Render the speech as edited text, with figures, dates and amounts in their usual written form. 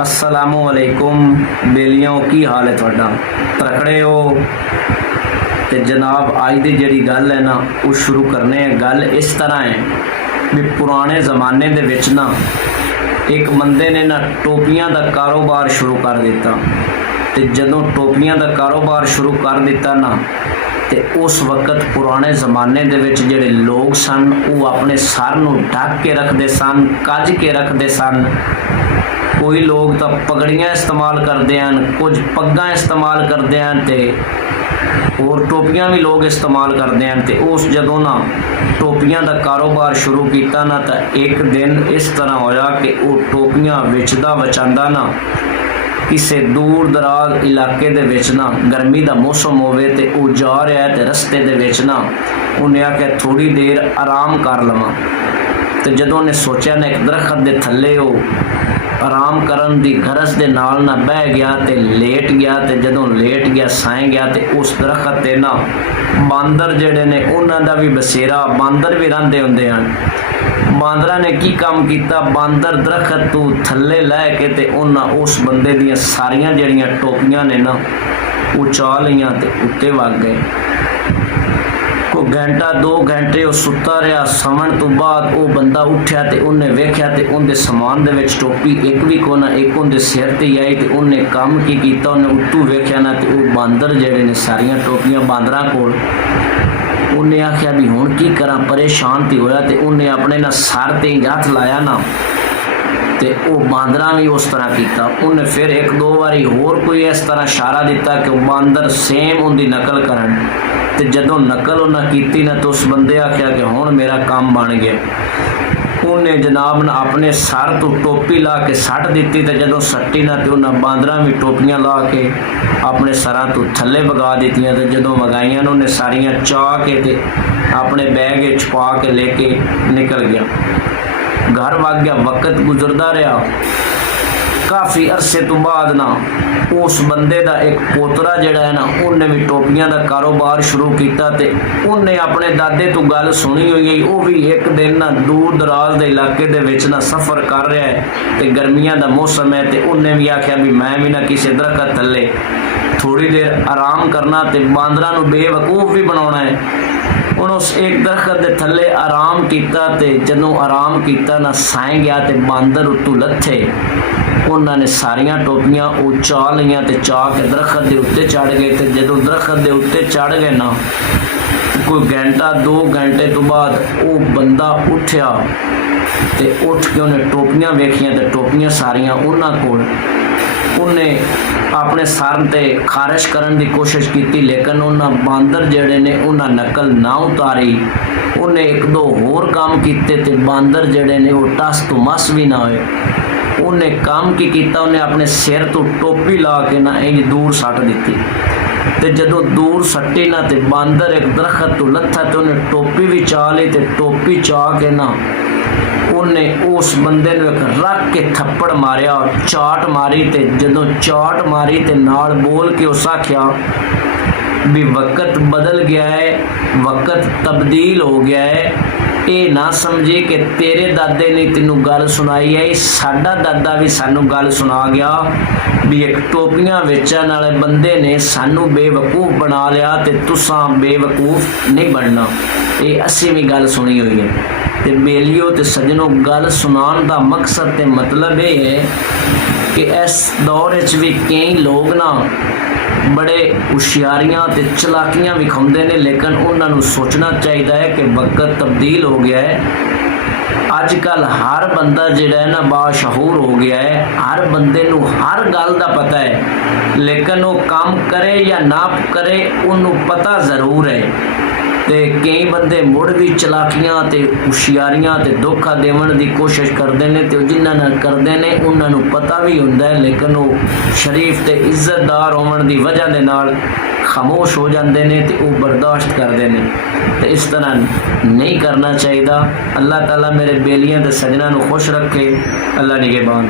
अस्सलामुअलैकुम बेलियों की हाल है थोड़ा तकड़े हो। तो जनाब अज की जी गल है ना वो शुरू करने गल इस तरह है भी पुराने ज़माने दे विच ना एक बंदे ने ना टोपियां का कारोबार शुरू कर दिता। तो जदों टोपियां का कारोबार शुरू कर दिता ना तो उस वक्त पुराने ज़माने दे विच जिहड़े लोग सन वो अपने सर नूं ढक के रखते सन, कज के रखते सन। कोई लोग तो पगड़ियाँ इस्तेमाल करते हैं, कुछ पग्गां इस्तेमाल करते हैं ते और टोपियां भी लोग इस्तेमाल करते हैं। तो उस जदों ना टोपियां का कारोबार शुरू किया ना तो एक दिन इस तरह होया कि वो टोपियां वेचदा वचांदा ना किसी दूर दराज इलाके दे विच ना गर्मी का मौसम होवे ते वो जा रहा है तो रस्ते दे विच ना उन्हें आख्या थोड़ी देर आराम कर लवां। तो जदों उन्हें सोचा ना एक दरखत के थल्ले हो आराम करन दी गरज दे नाल ना बह गया ते लेट गया। ते जदों लेट गया साए गया ते उस दरखत ते ना बांदर जिहड़े ने उन्हां दा भी बसेरा बांदर भी रहिंदे हुंदे हन। बांदरां ने की काम कीता, बांदर दरखत तो थल्ले लै के ते उन्हां उस बंदे दियां सारियां जिहड़ियां टोपियां ने ना वो चा लईआं ते उत्ते वग गए। को घंटा दो घंटे वो सुता रहा, सवण तो बाद वो बंदा उठ्या ते उन्हें वेख्या ते उनके समान दे विच टोपी एक भी कोना एक उनके सिर ते आई। ते उन्हें काम की कीता, उन्हें उत्तू वेख्या ना ते वो बांदर जिहड़े ने सारियां टोपियां बांदरां कोल। उन्हें आख्या भी हुण की करा, परेशान तो होया ते उन्हें अपने ना सर ते हथ लाया ना ते वो बांदरां भी उस तरह किया। उन्हें फिर एक दो बारी होर कोई इस तरह इशारा दिता कि बांदर सेम उनकी नकल करन। ते जदों नकल उन्हें की ना तो उस बंदे आख्या कि हुण मेरा काम बन गया। उन्हें जनाब ना अपने सर तो टोपी ला के सट दी। तो जदों सट्टी ना तो उन्हें बांदरां भी टोपियां ला के अपने सरां तो थल्ले वगा दित्तियां। तो जदों वगाइयां उन्हें सारियां चा के ते अपने बैग छुपा के लेके निकल गया। घर वग गया, वक्त गुजरता रहा। काफ़ी अरसे तो बाद ना उस बंदे का एक पोतरा जिहड़ा है ना उन्हें भी टोपियां का कारोबार शुरू किया। ते उन्हें अपने दादे तो गल सुनी हुई है। वो भी एक दिन ना दूर दराज के इलाके दे विच ना सफ़र कर रहा है ते गर्मियां का मौसम है। ते उन्हें भी आख्या भी मैं भी ना किसी दरखत थल्ले थोड़ी देर आराम करना ते बांदरां नूं बेवकूफ़ भी बनाउणा है। उन्होंने उस एक दरखत के थल्ले आराम किया ते जदों आराम किया ना साए गया ते बांदर उत्तों लथे। उन्होंने सारियां टोपियां वो चा लियां ते चा के दरखत के उत्ते चढ़ गए। तो जदों दरखत के उत्ते चढ़ गए ना कोई घंटा दो घंटे तो बाद वो बंदा उठ्या ते उठ के उन्हें टोपियां वेखियां ते टोपियां सारियां उन्हां कोल। उन्हें अपने सर ते खारिश करने की कोशिश की लेकिन उन्हें बांदर जिहड़े ने उन्हें नकल ना उतारी। उन्हें एक दो होर काम किए ते बांदर जिहड़े ने वो टस तो मस भी ना होए। उन्हें काम की किया, उन्हें अपने सिर तो टोपी ला के ना इंज दूर सट दी। तो जदों दूर सट्टी ना तो बांदर एक दरखत तो लथा तो उन्हें टोपी भी चा ली। तो टोपी चा के ना उन्हें उस बंदे ने रख के थप्पड़ मारिया, चाट मारी। ते जदों चाट मारी ते नाल बोल के उस आख्या भी वक्त बदल गया है, वक्त तब्दील हो गया है। ये ना समझे कि तेरे दादे ने तेनू गल सुनाई है, साडा दादा भी सानू गल सुना गया भी एक टोपियां वेचण वाले बंदे ने सानू बेवकूफ़ बना लिया ते तुसां बेवकूफ़ नहीं बनना। ये असीं भी गल सुनी हुई है। ते बेलियो ते सजनों गल सुनाने का मकसद ते मतलब ये है कि इस दौर भी कई लोग ना बड़े होशियारियां ते चलाकियां विखाउंदे ने लेकिन उन्होंने सोचना चाहिए है कि वक्त तब्दील हो गया है। अजकल हर बंदा जिहड़ा है ना बाशहूर हो गया है, हर बंदे नूं हर गल का पता है लेकिन वो काम करे या ना करे उन्होंने पता जरूर है। तो कई बंदे मुड़ भी चलाकियां ते होशियारियां ते धोखा देवन की कोशिश करते हैं। तो जिन्होंने करते हैं उन्होंने पता भी होंदा है लेकिन वो शरीफ ते इज्जतदार होने की वजह के नाल खामोश हो जाते हैं तो वो बर्दाश्त करते हैं। तो इस तरह नहीं करना चाहिए। अल्लाह ताला मेरे बेलियां ते सजना नूं खुश रखे। अल्लाह निगहबान।